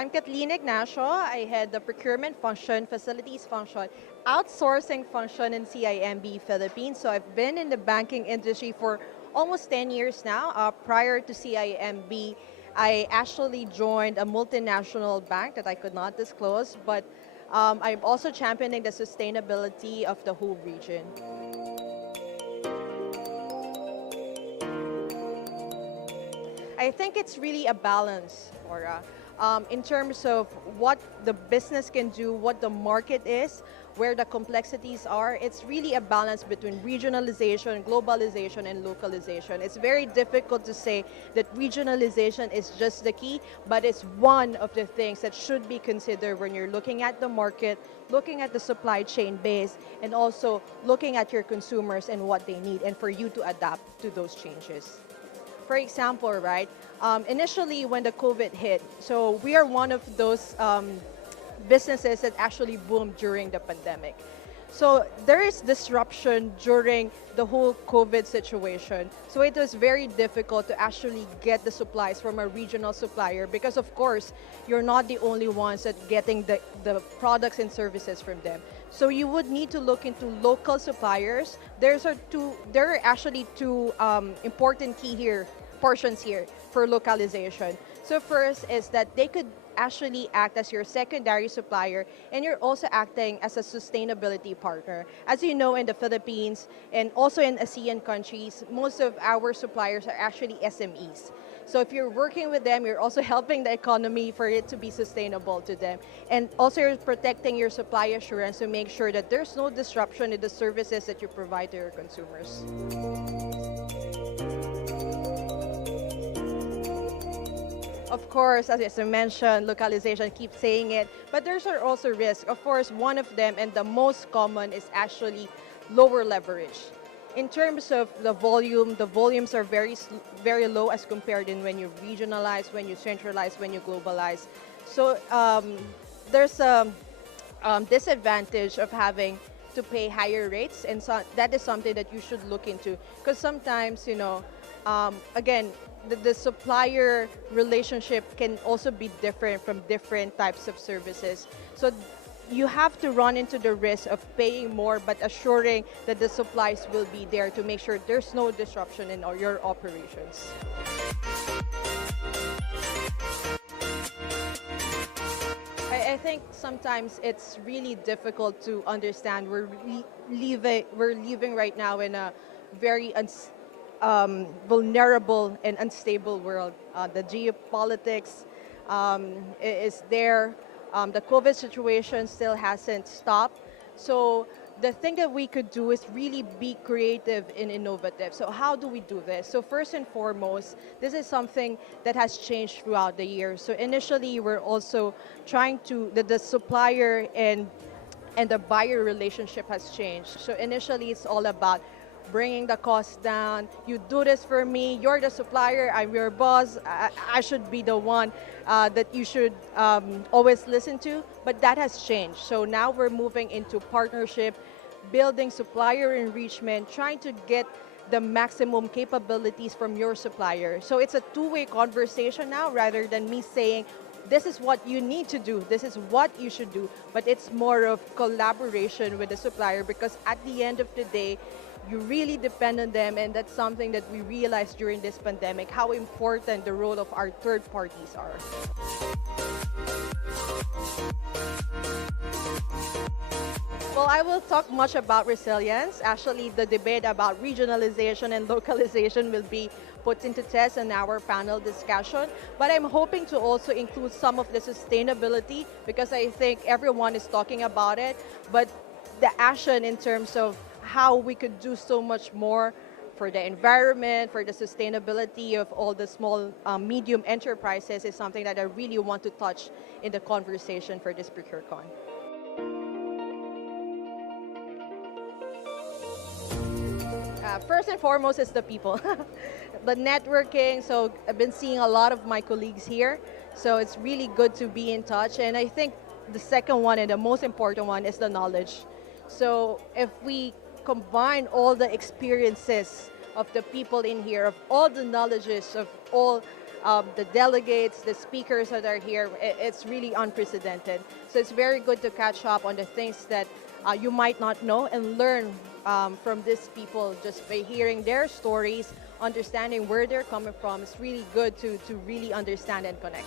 I'm Kathleen Ignacio. I head the procurement function, facilities function, outsourcing function in CIMB Philippines. So I've been in the banking industry for almost 10 years now. Prior to CIMB, I actually joined a multinational bank that I could not disclose, but I'm also championing the sustainability of the whole region. I think it's really a balance, Aura, in terms of what the business can do, what the market is, where the complexities are. It's really a balance between regionalization, globalization, and localization. It's very difficult to say that regionalization is just the key, but it's one of the things that should be considered when you're looking at the market, looking at the supply chain base, and also looking at your consumers and what they need, and for you to adapt to those changes. For example, right, initially when the COVID hit, so we are one of those businesses that actually boomed during the pandemic. So there is disruption during the whole COVID situation. So it was very difficult to actually get the supplies from a regional supplier because of course, you're not the only ones that getting the products and services from them. So you would need to look into local suppliers. There are actually two important portions here for localization. So first is that they could actually act as your secondary supplier, and you're also acting as a sustainability partner. As you know, in the Philippines and also in ASEAN countries, most of our suppliers are actually SMEs. So if you're working with them, you're also helping the economy for it to be sustainable to them. And also you're protecting your supply assurance to make sure that there's no disruption in the services that you provide to your consumers. Of course, as I mentioned, localization, keep saying it, but there's also risks. Of course, one of them and the most common is actually lower leverage. In terms of the volumes are very low as compared in when you regionalize, when you centralize, when you globalize. So there's a disadvantage of having to pay higher rates, and so that is something that you should look into because sometimes, again, the supplier relationship can also be different from different types of services. So you have to run into the risk of paying more but assuring that the supplies will be there to make sure there's no disruption in your operations. I think sometimes it's really difficult to understand. We're living right now in a very vulnerable and unstable world. The geopolitics is there. The COVID situation still hasn't stopped. So the thing that we could do is really be creative and innovative. So how do we do this? So first and foremost, this is something that has changed throughout the years. So initially, we're also trying to, the supplier and the buyer relationship has changed. So initially, it's all about bringing the cost down. You do this for me. You're the supplier. I'm your boss. I should be the one that you should always listen to. But that has changed. So now we're moving into partnership, building supplier enrichment, trying to get the maximum capabilities from your supplier. So it's a two-way conversation now rather than me saying, this is what you need to do, this is what you should do, but it's more of collaboration with the supplier because at the end of the day, you really depend on them, and that's something that we realized during this pandemic, how important the role of our third parties are. Well, I will talk much about resilience. Actually, the debate about regionalization and localization will be put into test in our panel discussion. But I'm hoping to also include some of the sustainability because I think everyone is talking about it. But the action in terms of how we could do so much more for the environment, for the sustainability of all the small, medium enterprises is something that I really want to touch in the conversation for this Procurecon. First and foremost is the people. The networking, so I've been seeing a lot of my colleagues here, so it's really good to be in touch. And I think the second one and the most important one is the knowledge. So if we combine all the experiences of the people in here, of all the knowledges of all the delegates, the speakers that are here. It's really unprecedented. So it's very good to catch up on the things that you might not know and learn from these people just by hearing their stories, understanding where they're coming from. It's really good to really understand and connect.